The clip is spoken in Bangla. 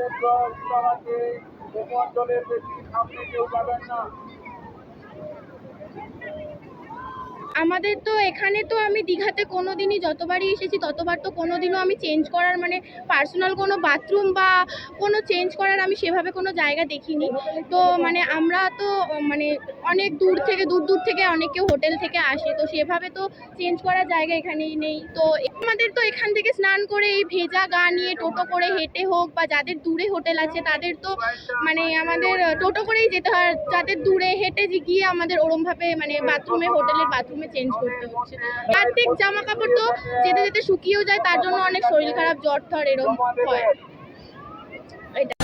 সমুদ্র তলাতে ভূমণ্ডলের বেশি সামনে কেউ পাবেন না। আমাদের তো এখানে তো আমি দীঘাতে কোনো দিনই যতবারই এসেছি, ততবার তো কোনো দিনও আমি চেঞ্জ করার মানে পার্সোনাল কোনো বাথরুম বা কোনো চেঞ্জ করার আমি সেভাবে কোনো জায়গা দেখিনি। তো মানে আমরা তো মানে অনেক দূর থেকে, দূর দূর থেকে অনেকে হোটেল থেকে আসে, তো সেভাবে তো চেঞ্জ করার জায়গা এখানেই নেই। তো আমাদের তো এখান থেকে স্নান করে এই ভেজা গা নিয়ে টোটো করে হেঁটে হোক বা যাদের দূরে হোটেল আছে, তাদের তো মানে আমাদের টোটো করেই যেতে হয়। যাদের দূরে হেঁটে গিয়ে আমাদের ওরমভাবে মানে বাথরুমে হোটেলের বাথরুমে চেঞ্জ করতে হচ্ছে। প্রত্যেক জামা কাপড় তো যেতে যেতে শুকিয়েও যায়, তার জন্য অনেক শরীর খারাপ, জ্বর, ঠর এরকম হয়। এটা